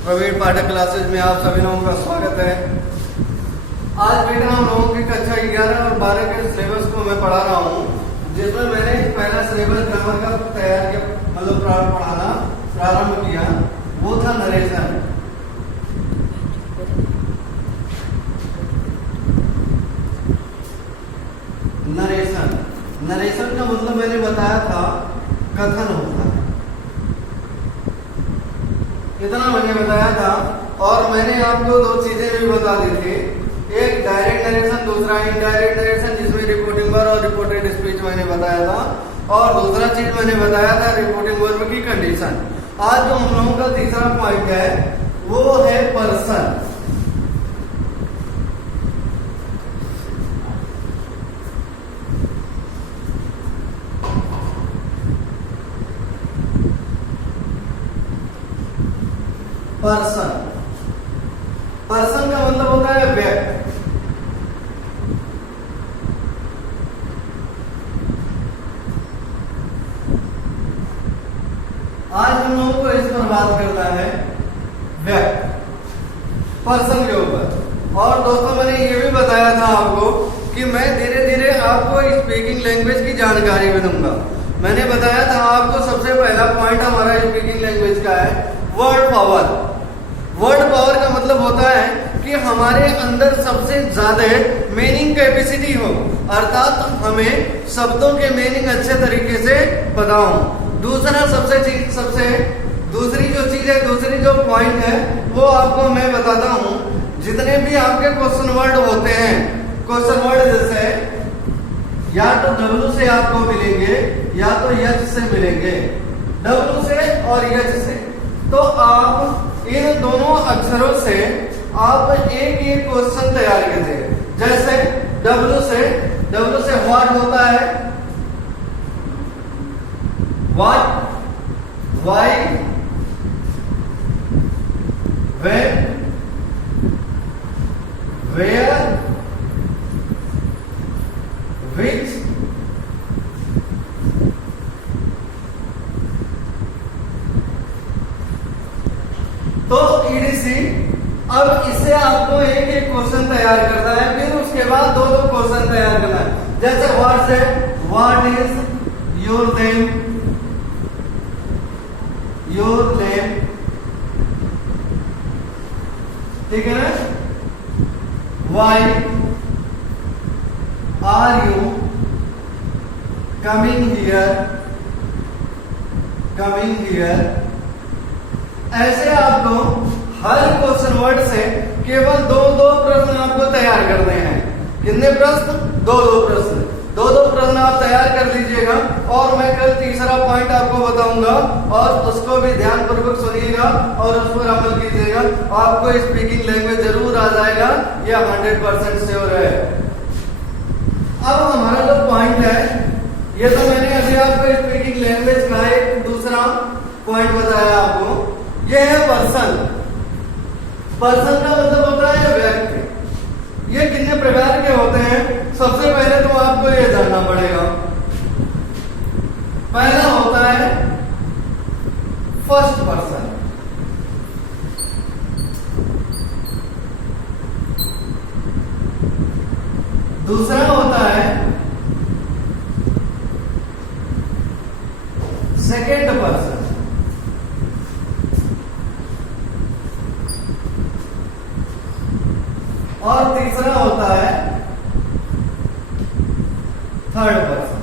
प्रवीण पाठक classes में आप सभी लोगों का स्वागत है। आज बेटा हम लोगों की कक्षा 11 और 12 के सिलेबस को मैं पढ़ा रहा हूँ, जिसमें मैंने पहला सिलेबस ग्रामर का तैयार किया, मतलब पढ़ाना प्रारंभ किया। वो था नरेशन। नरेशन का मतलब मैंने बताया था कथन होता है, इतना मैंने बताया था। और मैंने आपको दो चीजें भी बता दी थी, एक डायरेक्ट नरेशन, दूसरा इनडायरेक्ट नरेशन, जिसमें रिपोर्टिंग वर्ब और रिपोर्टेड स्पीच मैंने बताया था। और दूसरा चीज मैंने बताया था रिपोर्टिंग वर्ब की कंडीशन। आज जो हम लोगों का तीसरा पॉइंट है वो है पर्सन। पर्सन का मतलब होता है व्यक्ति। आज हम लोगों को इस पर बात करना है व्यक्ति, पर्सन के ऊपर। और दोस्तों मैंने ये भी बताया था आपको कि मैं धीरे धीरे आपको स्पीकिंग लैंग्वेज की जानकारी भी दूंगा। मैंने बताया था आपको सबसे पहला पॉइंट हमारा स्पीकिंग लैंग्वेज का है वर्ड पावर। वर्ड पावर का मतलब होता है कि हमारे अंदर सबसे ज्यादा मीनिंग कैपेसिटी हो, अर्थात हमें शब्दों के मीनिंग अच्छे तरीके से पता हो। दूसरा दूसरी जो पॉइंट है वो आपको मैं बताता हूँ। जितने भी आपके क्वेश्चन वर्ड होते हैं, क्वेश्चन वर्ड जैसे या तो डब्ल्यू से आपको मिलेंगे या तो यच से मिलेंगे, डब्ल्यू से और यच से। तो आप इन दोनों अक्षरों से आप एक क्वेश्चन तैयार कीजिए। जैसे डब्ल्यू से व्हाट होता है, व्हाट, व्हाई, व्हेन, वेयर, विच, तो ईडीसी। अब इससे आपको एक क्वेश्चन तैयार करना है, फिर उसके बाद दो क्वेश्चन तैयार करना है। जैसे what say what is your name, your name, ठीक है ना। Why are you coming here. ऐसे आपको हर क्वेश्चन वर्ड से केवल दो प्रश्न आपको तैयार करने हैं। कितने प्रश्न? दो प्रश्न आप तैयार कर लीजिएगा। और मैं कल तीसरा पॉइंट आपको बताऊंगा और उसको भी ध्यान पूर्वक सुनिएगा और उस पर अमल कीजिएगा। आपको स्पीकिंग लैंग्वेज जरूर आ जाएगा, यह 100% श्योर है। अब हमारा जो पॉइंट है, ये तो मैंने अभी आपको स्पीकिंग लैंग्वेज का एक दूसरा पॉइंट बताया आपको। ये है पर्सन। पर्सन का मतलब होता है व्यक्ति। ये कितने प्रकार के होते हैं? सबसे पहले तो आपको ये जानना पड़ेगा। पहला होता है फर्स्ट पर्सन। दूसरा होता है सेकेंड पर्सन। और तीसरा होता है थर्ड पर्सन।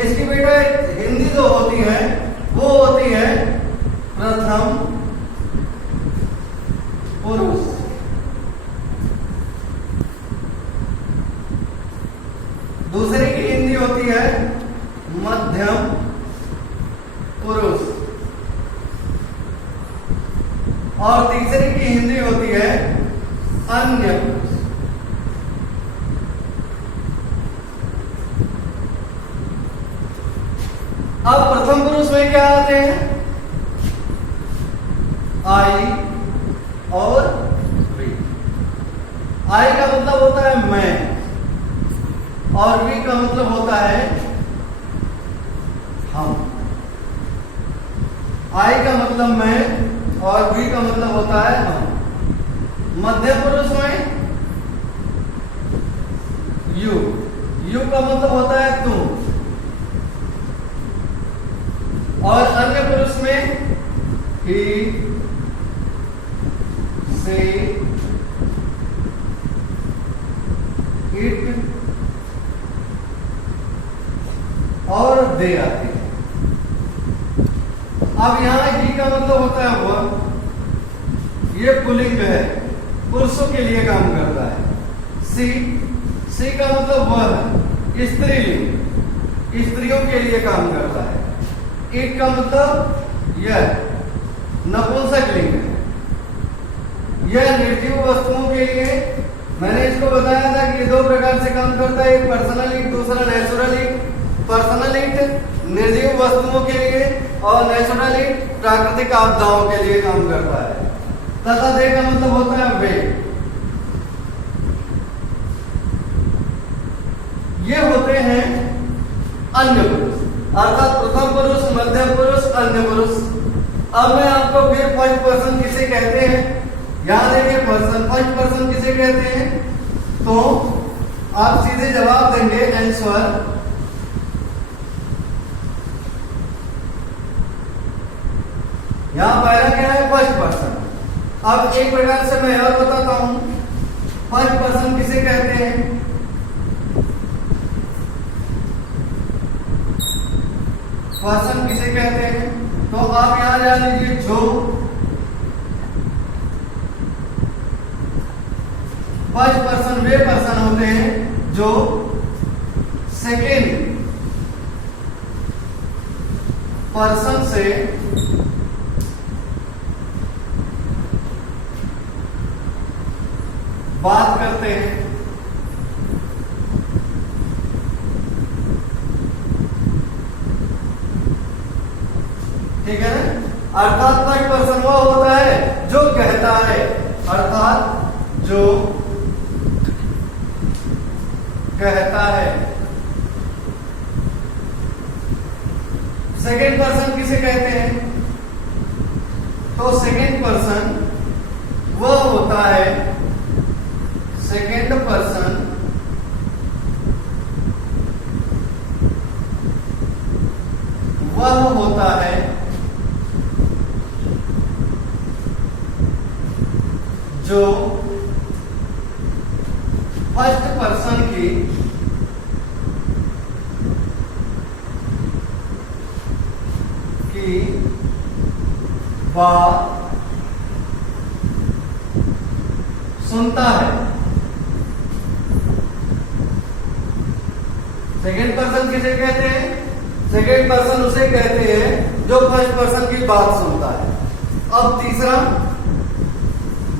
इसकी बेटा हिंदी जो होती है वो होती है प्रथम पुरुष। दूसरे की हिंदी होती है मध्यम पुरुष। और तीसरे की हिंदी होती है अन्य पुरुष। अब प्रथम पुरुष में क्या आते हैं? आई और वी। आई का मतलब होता है मैं, और वी का मतलब होता है हम। आई का मतलब मैं और वी का मतलब होता है हम। मध्य पुरुष में यू, यू का मतलब होता है तुम। और अन्य पुरुष में ही, से, इट और दे आते हैं। अब यहां ही का मतलब होता है वह, ये पुल्लिंग है, पुरुषों के लिए काम करता है। सी, सी का मतलब वह है, स्त्रीलिंग, स्त्रियों के लिए काम करता है। इट का मतलब यह, नपुंसक लिंग है। यह निर्जीव वस्तुओं के लिए, मैंने इसको बताया था कि दो प्रकार से काम करता है, एक पर्सनल इट, दूसरा नेचुरल इट। पर्सनल इट निर्जीव वस्तुओं के लिए और नेचुरल इट प्राकृतिक आपदाओं के लिए काम करता है। तथा दे का मतलब होता है वे। ये होते हैं अन्य पुरुष, अर्थात प्रथम पुरुष, मध्य पुरुष, अन्य पुरुष। अब मैं आपको फिर फर्स्ट पर्सन किसे कहते हैं, यहां देखिए पर्सन, फर्स्ट पर्सन किसे कहते हैं, तो आप सीधे जवाब देंगे आंसर यहां पहला क्या है, फर्स्ट पर्सन। अब एक प्रकार से मैं और बताता हूं, फर्स्ट पर्सन किसे कहते हैं, पर्सन किसे कहते हैं, तो आप यहां जान लीजिए जो फर्स्ट पर्सन वे पर्सन होते हैं जो सेकेंड पर्सन से बात करते हैं। ठीक है ना, अर्थात फर्स्ट पर्सन वो होता है जो कहता है, अर्थात जो कहता है। सेकेंड पर्सन किसे कहते हैं, तो सेकेंड पर्सन वह होता है, सेकेंड पर्सन वह होता है जो फर्स्ट पर्सन की बात सुनता है। सेकेंड पर्सन किसे कहते हैं, सेकेंड पर्सन उसे कहते हैं जो फर्स्ट पर्सन की बात सुनता है। अब तीसरा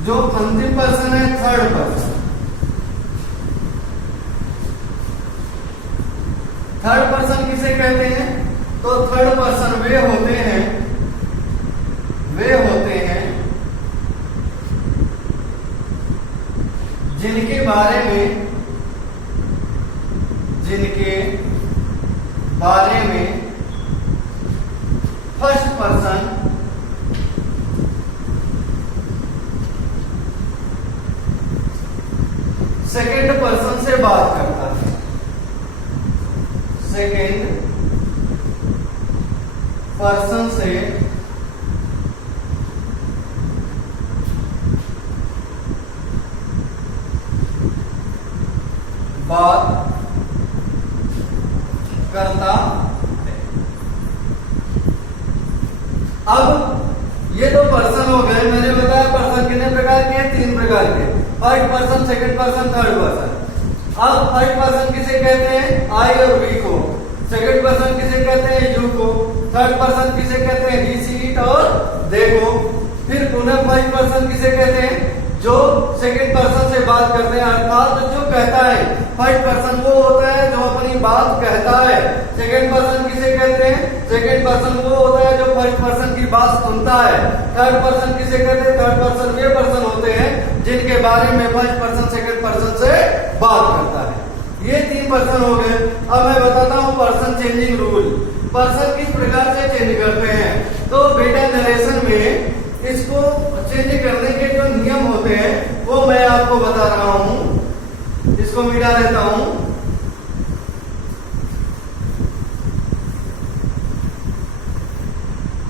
जो अंतिम पर्सन है, थर्ड पर्सन। थर्ड पर्सन किसे कहते हैं, तो थर्ड पर्सन वे होते हैं जिनके बारे में फर्स्ट पर्सन सेकेंड पर्सन से बात करता है। सेकेंड पर्सन से बात करता है। अब ये दो पर्सन हो गए, मैंने बताया पर्सन कितने प्रकार के हैं, 3 प्रकार के, first person, second person, third person. अब फर्स्ट पर्सन किसे कहते हैं, आई और वी को। सेकंड पर्सन किसे कहते हैं, यू को। थर्ड पर्सन किसे कहते हैं, ही, सी, इट और दे को। फिर पुनः फर्स्ट पर्सन किसे कहते हैं, जो सेकंड पर्सन से बात करते हैं, अर्थात जो कहता है। फर्स्ट पर्सन वो होता है जो अपनी बात कहता है। सेकंड पर्सन किसे कहते हैं, सेकंड पर्सन वो होता है जो फर्स्ट पर्सन की बात सुनता है। थर्ड पर्सन किसे कहते हैं, थर्ड पर्सन वे पर्सन होते हैं जिनके बारे में फर्स्ट पर्सन सेकंड पर्सन से बात करता है। ये 3 पर्सन हो गए। अब मैं बताता हूँ पर्सन चेंजिंग रूल। पर्सन किस प्रकार से चेंज करते हैं। तो बेटा नरेशन में इसको चेंज करने के जो नियम होते हैं वो मैं आपको बता रहा हूं। इसको मिटा देता हूं।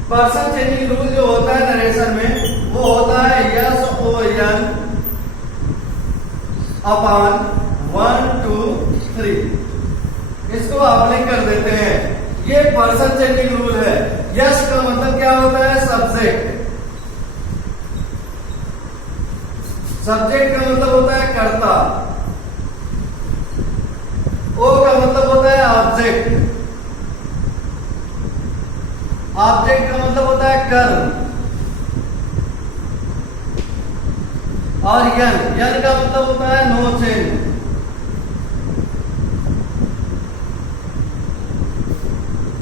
पर्सन चेंजिंग रूल जो होता है नरेशन में वो होता है SON अपॉन 1 2 3। इसको आप लिंक कर देते हैं। ये पर्सन चेंजिंग रूल है। यस का मतलब क्या होता है सब्जेक्ट। सब्जेक्ट का मतलब होता है कर्ता। ओ का मतलब होता है ऑब्जेक्ट। ऑब्जेक्ट का मतलब होता है कर्म। और यन का मतलब होता है नो चेंज।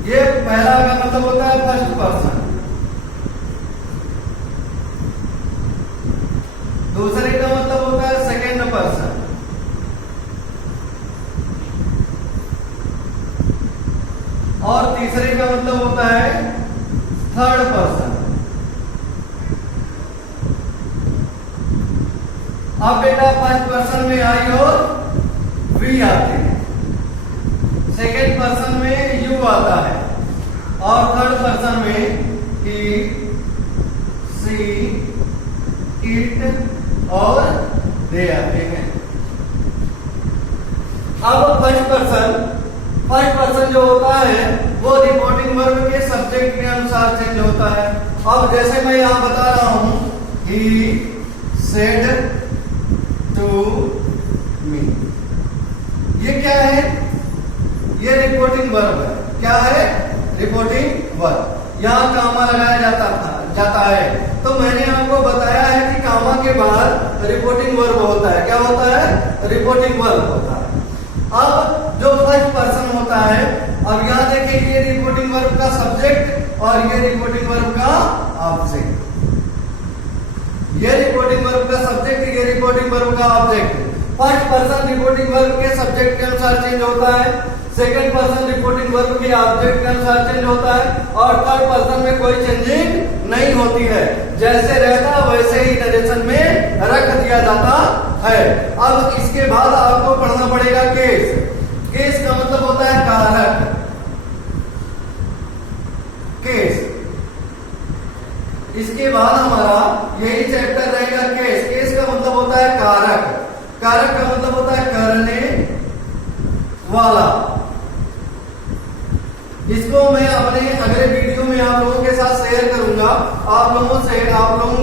ये पहला का मतलब होता है फर्स्ट पर्सन। दूसरे का मतलब होता है सेकेंड पर्सन। और तीसरे का मतलब होता है थर्ड पर्सन। अब बेटा फर्स्ट पर्सन में आई और वी आते हैं। सेकेंड पर्सन में यू आता है और थर्ड पर्सन में ही सी इट और दे आते हैं। अब फर्स्ट पर्सन जो होता है वो रिपोर्टिंग वर्ब के सब्जेक्ट के अनुसार चेंज होता है। अब जैसे मैं यहां बता रहा हूं ही सेड टू मी, ये क्या है? ये रिपोर्टिंग वर्ब है। क्या है? Reporting verb. यहां कामा लगाया जाता है। तो मैंने आपको बताया है कि कामा के बाद रिपोर्टिंग वर्ब होता है। क्या होता है? रिपोर्टिंग वर्ब होता है। अब जो फर्स्ट पर्सन होता है, अब यहां देखिए ये रिपोर्टिंग वर्ब का सब्जेक्ट और ये रिपोर्टिंग वर्ब का ऑब्जेक्ट। ये रिपोर्टिंग वर्ब का सब्जेक्ट, ये रिपोर्टिंग वर्ब का object. First person reporting verb के सब्जेक्ट के अनुसार चेंज होता है। सेकंड पर्सन रिपोर्टिंग वर्ब के ऑब्जेक्ट के अनुसार चेंज होता है। और थर्ड पर्सन में कोई चेंजिंग नहीं होती है। जैसे रहता वैसे ही नरेशन में रख दिया जाता है। अब इसके बाद आपको पढ़ना पड़ेगा केस। केस का मतलब होता है कारक। केस। इसके बाद हमारा यही चैप्टर रहेगा केस। केस का मतलब होता है कारक। कारक का मतलब होता है करने वाला। इसको मैं अपने अगले वीडियो में आप लोगों के साथ शेयर करूंगा। आप लोगों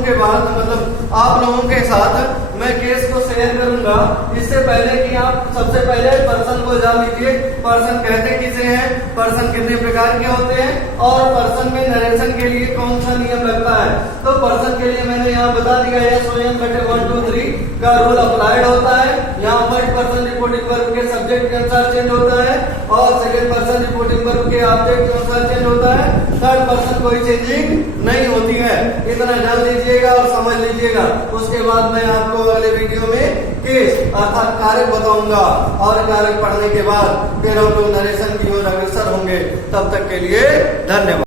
के बाद मतलब आप लोगों के साथ मैं केस को शेयर करूंगा। इससे पहले कि आप सबसे पहले पर्सन को जान लीजिए। पर्सन कहते किसे हैं, पर्सन कितने प्रकार के होते हैं और पर्सन में नरेशन के लिए कौन सा नियम लगता है। तो पर्सन के लिए मैंने यहाँ बता दिया है SON बटे 1 2 3 का रूल अप्लाइड होता है। यहाँ फर्स्ट पर्सन रिपोर्टिंग वर्ब के सब्जेक्ट के अनुसार चेंज होता है और सेकंड पर्सन रिपोर्टिंग वर्ब के ऑब्जेक्ट के अनुसार चेंज होता है। थर्ड पर्सन कोई चेंजिंग नहीं होती है। इतना जान लीजिएगा और समझ लीजिएगा। उसके बाद मैं आपको अगले वीडियो में केस अर्थात कारक बताऊंगा और कारक पढ़ने के बाद फिर हम लोग नरेशन की ओर अग्रसर होंगे। तब तक के लिए धन्यवाद।